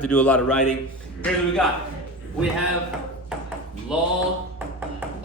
To do a lot of writing. Here's what we got. We have law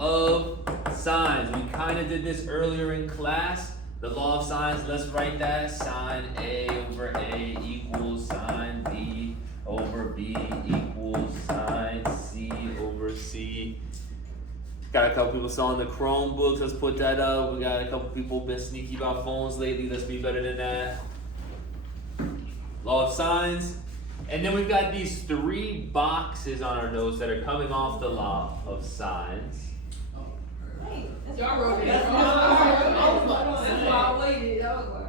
of sines. We kind of did this earlier in class. The law of sines, let's write that. Sine A over A equals sine B over B equals sine C over C. Got a couple people still in the Chromebooks. Let's put that up. We got a couple people been sneaky about phones lately. Let's be better than that. Law of sines. And then we've got these three boxes on our notes that are coming off the law of sines. Hey, y'all wrote it. That's why I waited. I was like,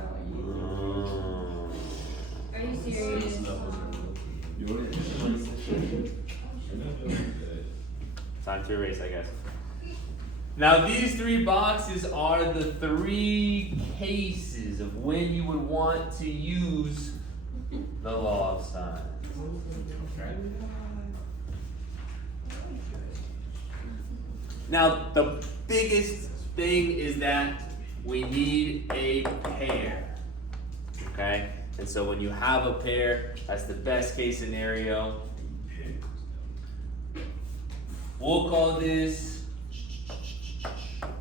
are you serious? Time to erase, I guess. Now these three boxes are the three cases of when you would want to use the law of sines. Now the biggest thing is that we need a pair. Okay? And so when you have a pair, that's the best case scenario. We'll call this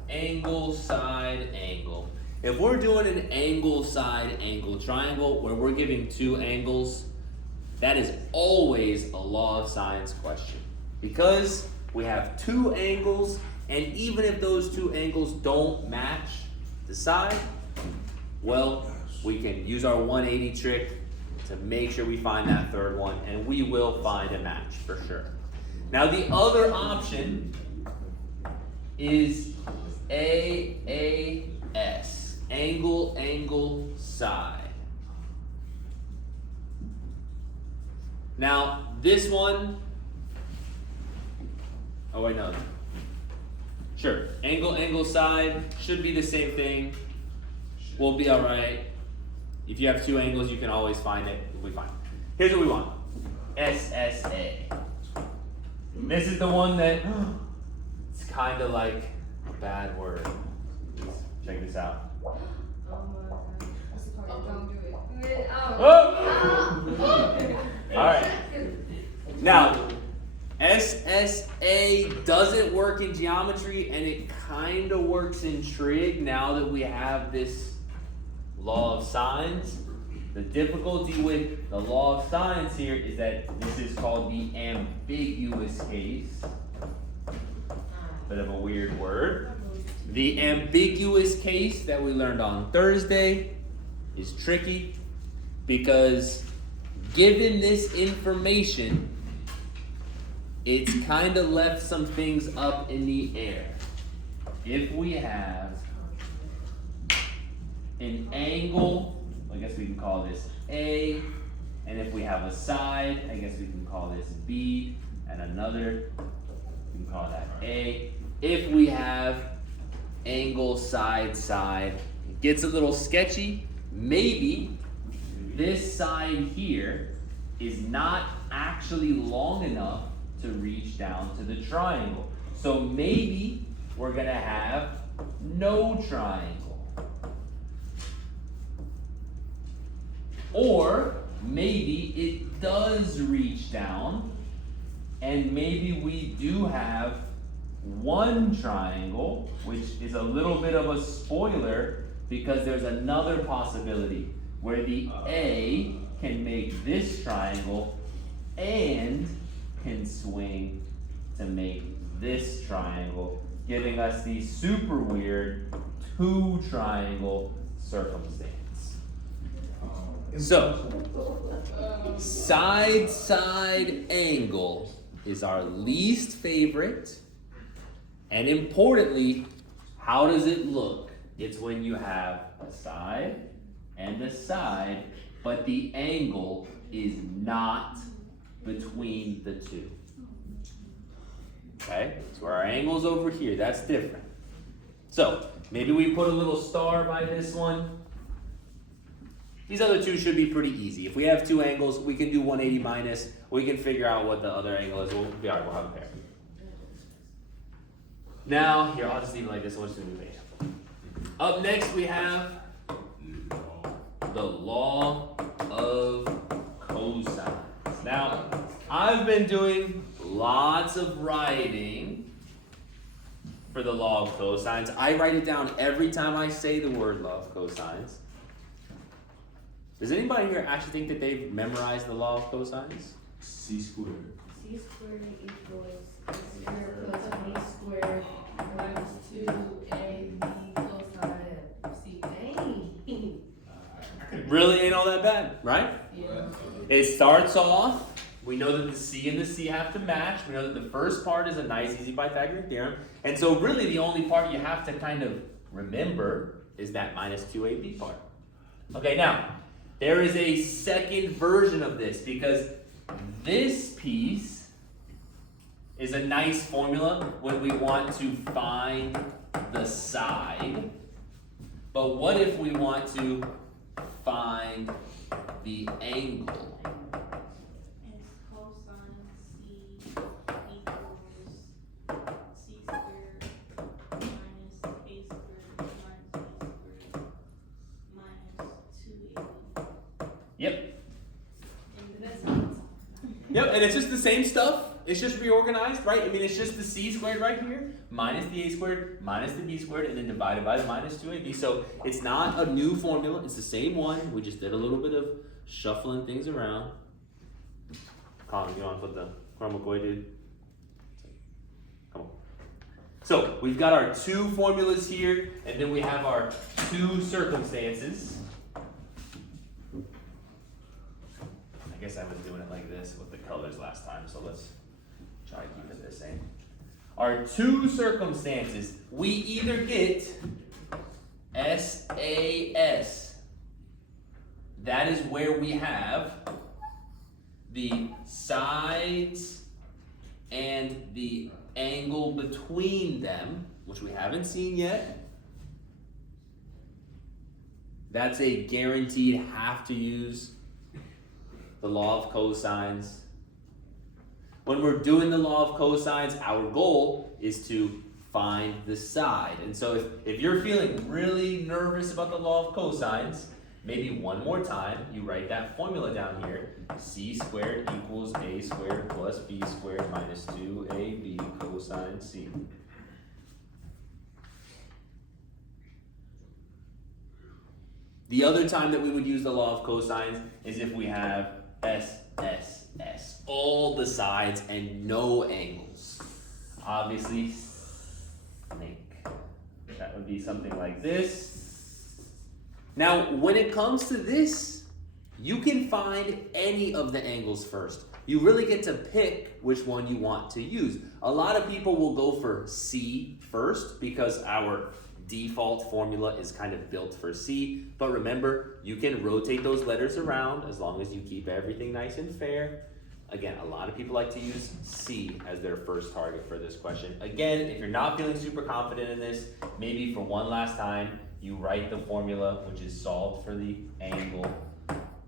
angle, side, angle. If we're doing an angle, side, angle triangle where we're giving two angles, that is always a law of sines question. Because we have two angles, and even if those two angles don't match the side, well, we can use our 180 trick to make sure we find that third one, and we will find a match for sure. Now the other option is AAS, angle, angle, side. Now this one, oh wait, no. Sure, angle, angle, side should be the same thing. We'll be all right. If you have two angles, you can always find it. We'll be fine. Here's what we want. SSA. This is the one that it's kind of like a bad word. Check this out. oh my God. Don't do it. All right. Now, SSA doesn't work in geometry, and it kind of works in trig now that we have this law of sines. The difficulty with the law of sines here is that this is called the ambiguous case. Bit of a weird word. The ambiguous case that we learned on Thursday is tricky because given this information, it's kind of left some things up in the air. If we have an angle, I guess we can call this A, and if we have a side, I guess we can call this B, and another, we can call that A. If we have angle, side, side, it gets a little sketchy. Maybe this side here is not actually long enough to reach down to the triangle. So maybe we're gonna have no triangle. Or maybe it does reach down, and maybe we do have one triangle, which is a little bit of a spoiler because there's another possibility where the A can make this triangle and can swing to make this triangle, giving us the super weird two triangle circumstance. So, side, side angle is our least favorite. And importantly, how does it look? It's when you have a side and a side, but the angle is not between the two. Okay, so our angle's over here, that's different. So, maybe we put a little star by this one. These other two should be pretty easy. If we have two angles, we can do 180 minus. We can figure out what the other angle is. We'll be all right, we'll have a pair. Now, here, I'll just leave it like this. We'll just do it. Up next, we have the law of cosines. Now, I've been doing lots of writing for the law of cosines. I write it down every time I say the word law of cosines. Does anybody here actually think that they've memorized the law of cosines? C squared. C squared equals A squared plus B squared minus 2AB cosine C. Dang. Really ain't all that bad, right? Yeah. It starts off, we know that the C and the C have to match. We know that the first part is a nice, easy Pythagorean theorem. And so really the only part you have to kind of remember is that minus 2AB part. Okay, now, there is a second version of this because this piece is a nice formula when we want to find the side. But what if we want to find the angle? Is cosine C equals C squared minus A squared minus B squared minus 2AB. Yep. That's not. Yep, and it's just the same stuff. It's just reorganized, right? I mean, it's just the C squared right here, minus the A squared, minus the B squared, and then divided by the minus 2AB. So it's not a new formula. It's the same one. We just did a little bit of shuffling things around. Colin, you want to put the chroma away, dude? Come on. So we've got our two formulas here, and then we have our two circumstances. I guess I was doing it like this with the colors last time, so let's try to keep it the same. Our two circumstances, we either get SAS, that is where we have the sides and the angle between them, which we haven't seen yet. That's a guaranteed have to use the law of cosines. When we're doing the law of cosines, our goal is to find the side. And so if you're feeling really nervous about the law of cosines, maybe one more time, you write that formula down here. C squared equals A squared plus B squared minus 2AB cosine C. The other time that we would use the law of cosines is if we have SSS, all the sides and no angles. Obviously, snake. That would be something like this. Now, when it comes to this, you can find any of the angles first. You really get to pick which one you want to use. A lot of people will go for C first because our default formula is kind of built for C, but remember, you can rotate those letters around as long as you keep everything nice and fair. Again, a lot of people like to use C as their first target for this question. Again, if you're not feeling super confident in this, maybe for one last time, you write the formula, which is solved for the angle.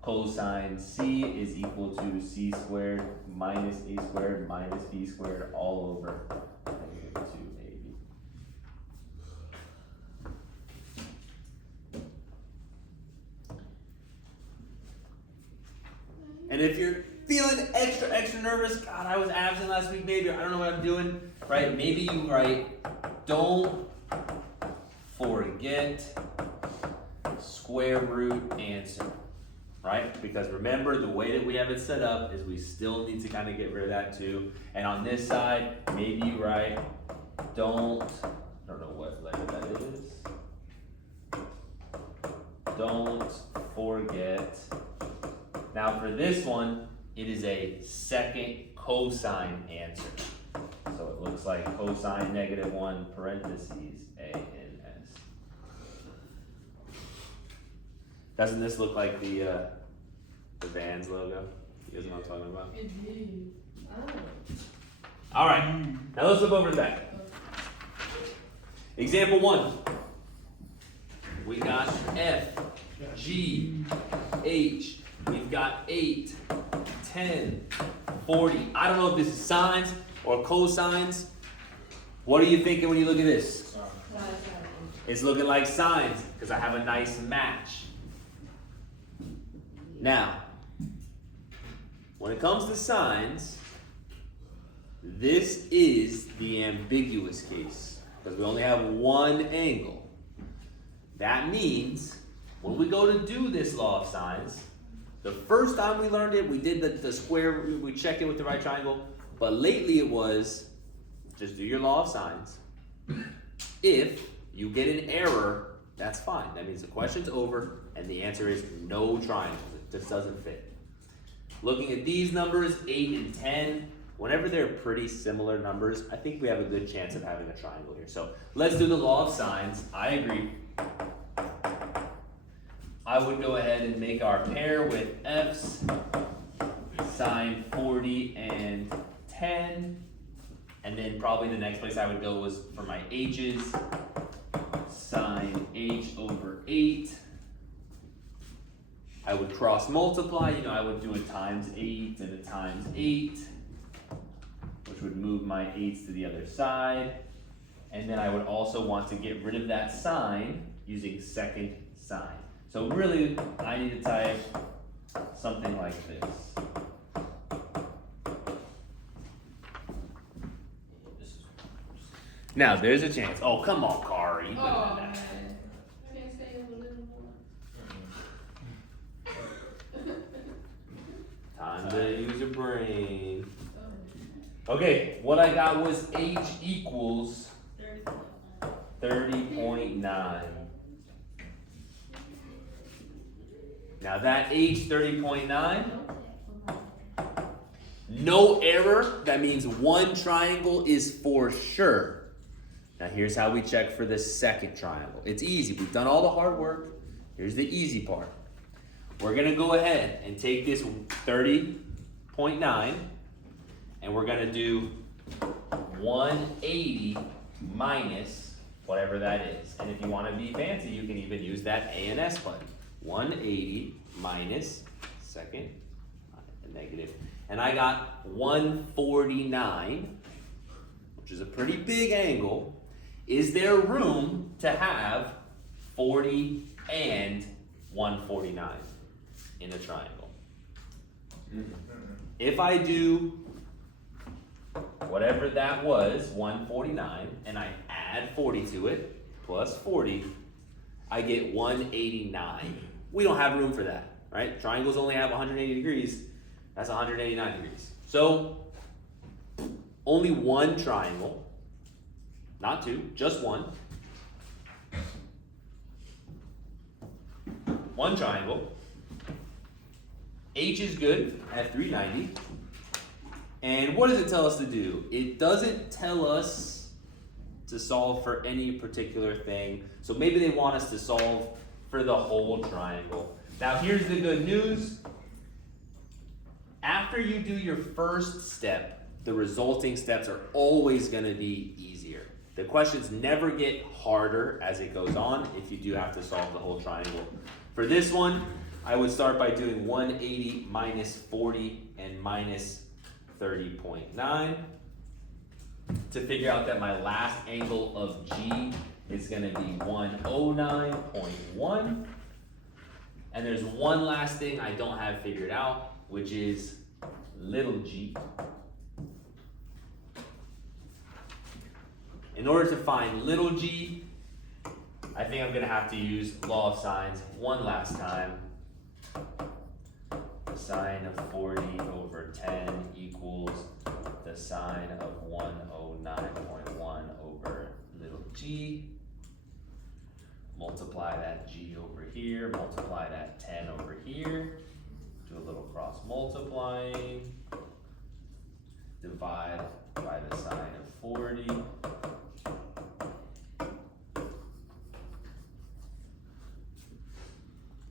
Cosine C is equal to C squared minus A squared minus B squared all over negative 2AB. And if you're feeling extra nervous, God, I was absent last week, maybe I don't know what I'm doing, right? Maybe you write, don't forget square root answer, right? Because remember, the way that we have it set up is we still need to kind of get rid of that too. And on this side, maybe you write, I don't know what letter that is. Don't forget. Now for this one, it is a second cosine answer. So it looks like cosine negative 1 parentheses A and S. Doesn't this look like the Vans logo? You guys know what I'm talking about? It did. Oh. All right, now let's look over to that. Example 1. We got F, G, H. We've got 8, 10, 40. I don't know if this is sines or cosines. What are you thinking when you look at this? It's looking like sines because I have a nice match. Now, when it comes to sines, this is the ambiguous case because we only have one angle. That means when we go to do this law of sines, the first time we learned it, we did the square, we checked it with the right triangle, but lately it was just do your law of sines. If you get an error, that's fine. That means the question's over and the answer is no triangle. It just doesn't fit. Looking at these numbers, 8 and 10, whenever they're pretty similar numbers, I think we have a good chance of having a triangle here. So let's do the law of sines. I agree. I would go ahead and make our pair with f's, sine 40 and 10. And then probably the next place I would go was for my h's, sine h over 8. I would cross multiply, I would do a times 8 and a times 8, which would move my 8's to the other side. And then I would also want to get rid of that sign using second sine. So really, I need to type something like this. Now, there's a chance. Oh, come on, Kari. You couldn't have that. Can't say it a little more. Time to use your brain. Okay, what I got was h equals 30.9. Now that h 30.9, no error. That means one triangle is for sure. Now here's how we check for the second triangle. It's easy. We've done all the hard work. Here's the easy part. We're going to go ahead and take this 30.9 and we're going to do 180 minus whatever that is. And if you want to be fancy, you can even use that A and S button. 180 minus second negative. And I got 149, which is a pretty big angle. Is there room to have 40 and 149 in a triangle? If I do whatever that was, 149, and I add 40 to it, plus 40, I get 189. We don't have room for that, right? Triangles only have 180 degrees. That's 189 degrees. So, only one triangle, not two, just one. One triangle. H is good at 390. And what does it tell us to do? It doesn't tell us to solve for any particular thing. So maybe they want us to solve for the whole triangle. Now here's the good news. After you do your first step, the resulting steps are always going to be easier. The questions never get harder as it goes on if you do have to solve the whole triangle. For this one, I would start by doing 180 minus 40 and minus 30.9 to figure out that my last angle of G is going to be 109.1. And there's one last thing I don't have figured out, which is little g. In order to find little g, I think I'm going to have to use law of sines one last time. The sine of 40 over 10 equals the sine of 109.1 over little g. Multiply that g over here, multiply that 10 over here. Do a little cross multiplying. Divide by the sine of 40.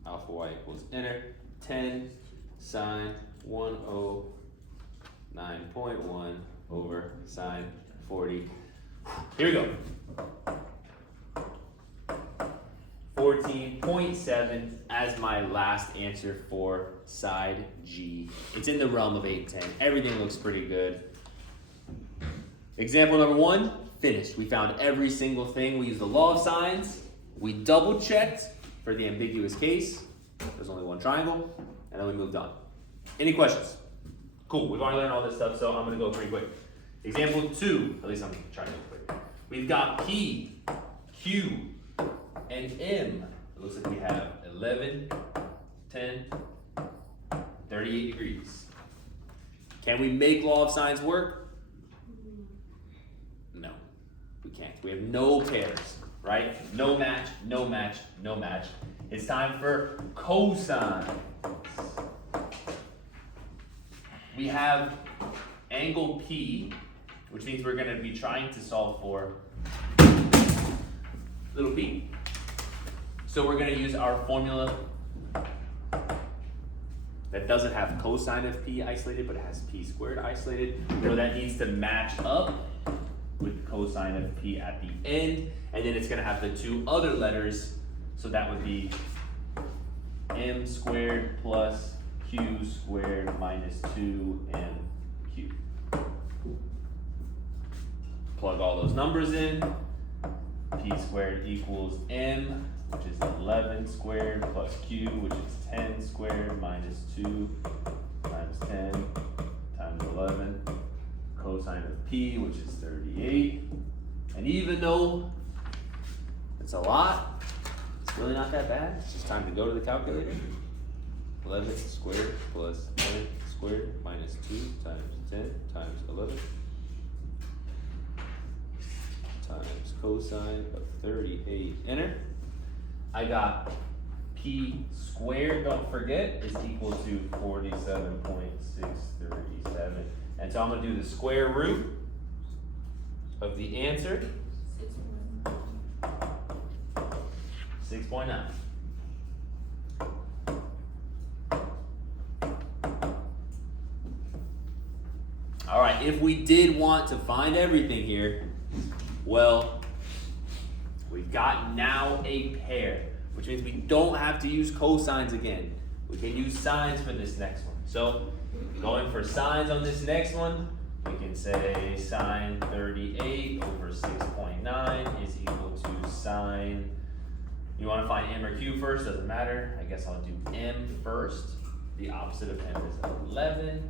Alpha y equals enter. 10 sine 109.1 over sine 40. Here we go. 14.7 as my last answer for side G. It's in the realm of 8 and 10. Everything looks pretty good. Example number 1, finished. We found every single thing. We used the law of sines. We double checked for the ambiguous case. There's only one triangle. And then we moved on. Any questions? Cool, we've already learned all this stuff, so I'm gonna go pretty quick. Example 2, at least I'm trying to go quick. We've got P, Q, and M. It looks like we have 11, 10, 38 degrees. Can we make law of sines work? No, we can't. We have no pairs, right? No match, no match, no match. It's time for cosine. We have angle P, which means we're going to be trying to solve for little b. So we're going to use our formula that doesn't have cosine of p isolated, but it has p squared isolated. So that needs to match up with cosine of p at the end, and then it's going to have the two other letters. So that would be m squared plus q squared minus 2mq. Plug all those numbers in. P squared equals m, which is 11 squared, plus q, which is 10 squared, minus 2 times 10 times 11. Cosine of p, which is 38. And even though it's a lot, it's really not that bad. It's just time to go to the calculator. 11 squared plus 10 squared minus 2 times 10 times 11 times cosine of 38. Enter. I got p squared, don't forget, is equal to 47.637. And so I'm going to do the square root of the answer. 6.9. All right, if we did want to find everything here, well, we've got now a pair, which means we don't have to use cosines again. We can use sines for this next one. So going for sines on this next one, we can say sine 38 over 6.9 is equal to sine, you want to find m or q first, doesn't matter. I guess I'll do m first. The opposite of m is 11.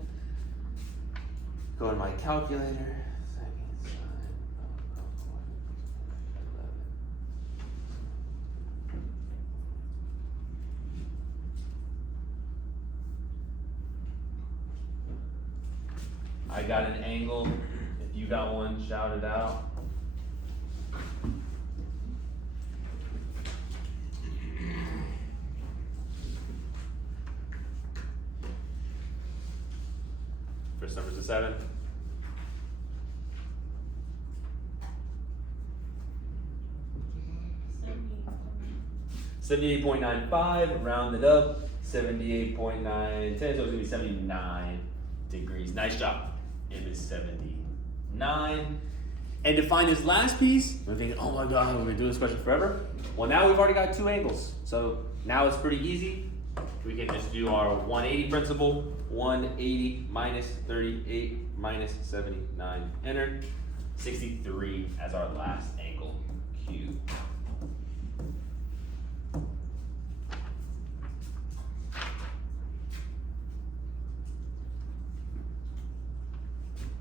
Go to my calculator. Second sine of 11. I got an angle. If you got one, shout it out. First number's a 7. $78.95, rounded up, 78.910, so it's gonna be 79 degrees. Nice job. It is 79. And to find this last piece, we're thinking, oh my God, we're gonna do this question forever. Well, now we've already got two angles. So now it's pretty easy. We can just do our 180 principle. 180 minus 38 minus 79, enter. 63 as our last angle, Q.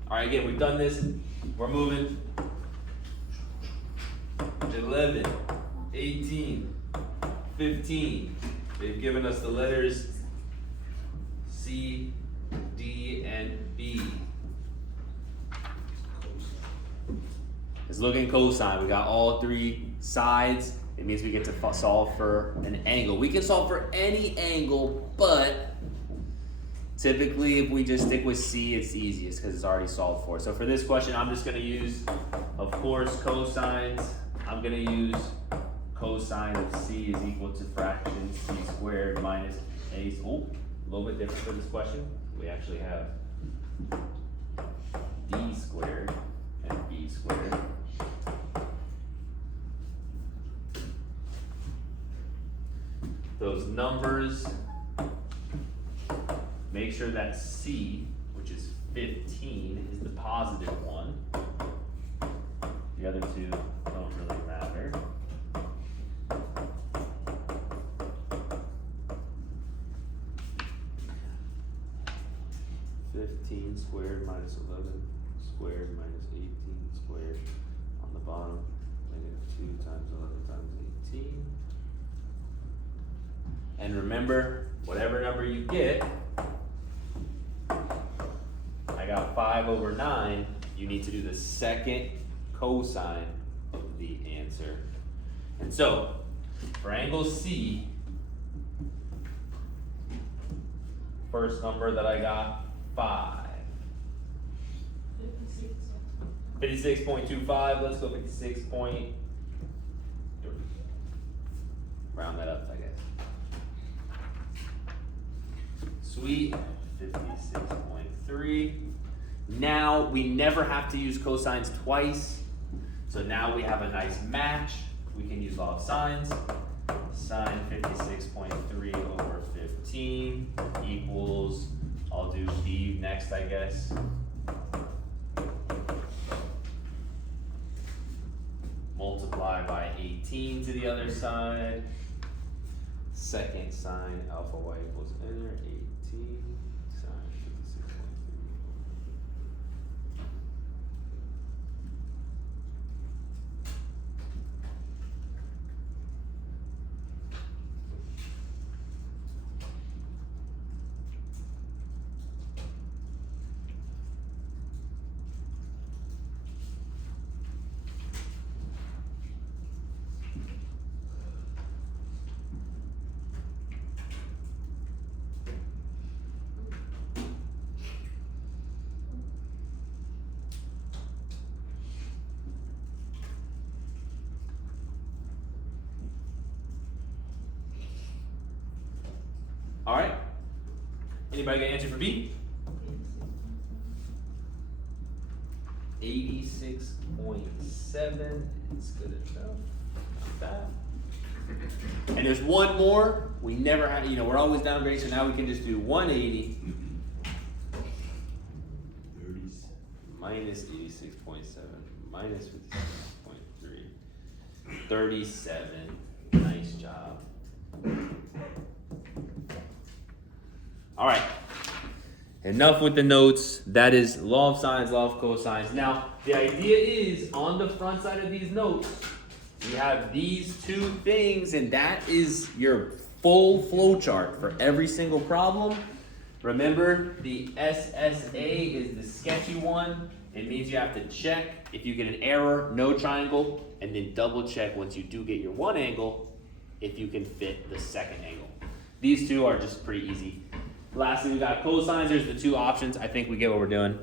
All right, again, we've done this. We're moving. 11, 18, 15. They've given us the letters C, D, and B. It's looking cosine. We got all three sides. It means we get to solve for an angle. We can solve for any angle, but typically if we just stick with C, it's easiest because it's already solved for. So for this question, I'm just going to use, of course, cosines. I'm going to use cosine of C is equal to fraction C squared minus A. Oh, a little bit different for this question. We actually have D squared and B squared. Those numbers, make sure that C, which is 15, is the positive one. The other two don't really matter. $15 squared minus 11 squared minus 18 squared on the bottom. Negative 2 times 11 times 18. And remember, whatever number you get, I got 5 over 9. You need to do the second cosine of the answer. And so, for angle C, first number that I got, 5. 56.25, let's go 56 point. Round that up, I guess. Sweet, 56.3. Now we never have to use cosines twice. So now we have a nice match. We can use law of sines. Sine 56.3 over 15 equals, I'll do B next, I guess. Multiply by 18 to the other side. Second sine alpha y equals enter 18 sine 56.3. All right. Anybody got an answer for B? 86.7 is good enough. Not bad. And there's one more. We never had, we're always downgrading, so now we can just do 180 minus 86.7 minus 56.3. 37. Nice job. All right, enough with the notes. That is law of sines, law of cosines. Now, the idea is on the front side of these notes, you have these two things, and that is your full flow chart for every single problem. Remember, the SSA is the sketchy one. It means you have to check if you get an error, no triangle, and then double check once you do get your one angle, if you can fit the second angle. These two are just pretty easy. Lastly, we got cosines. There's the two options. I think we get what we're doing.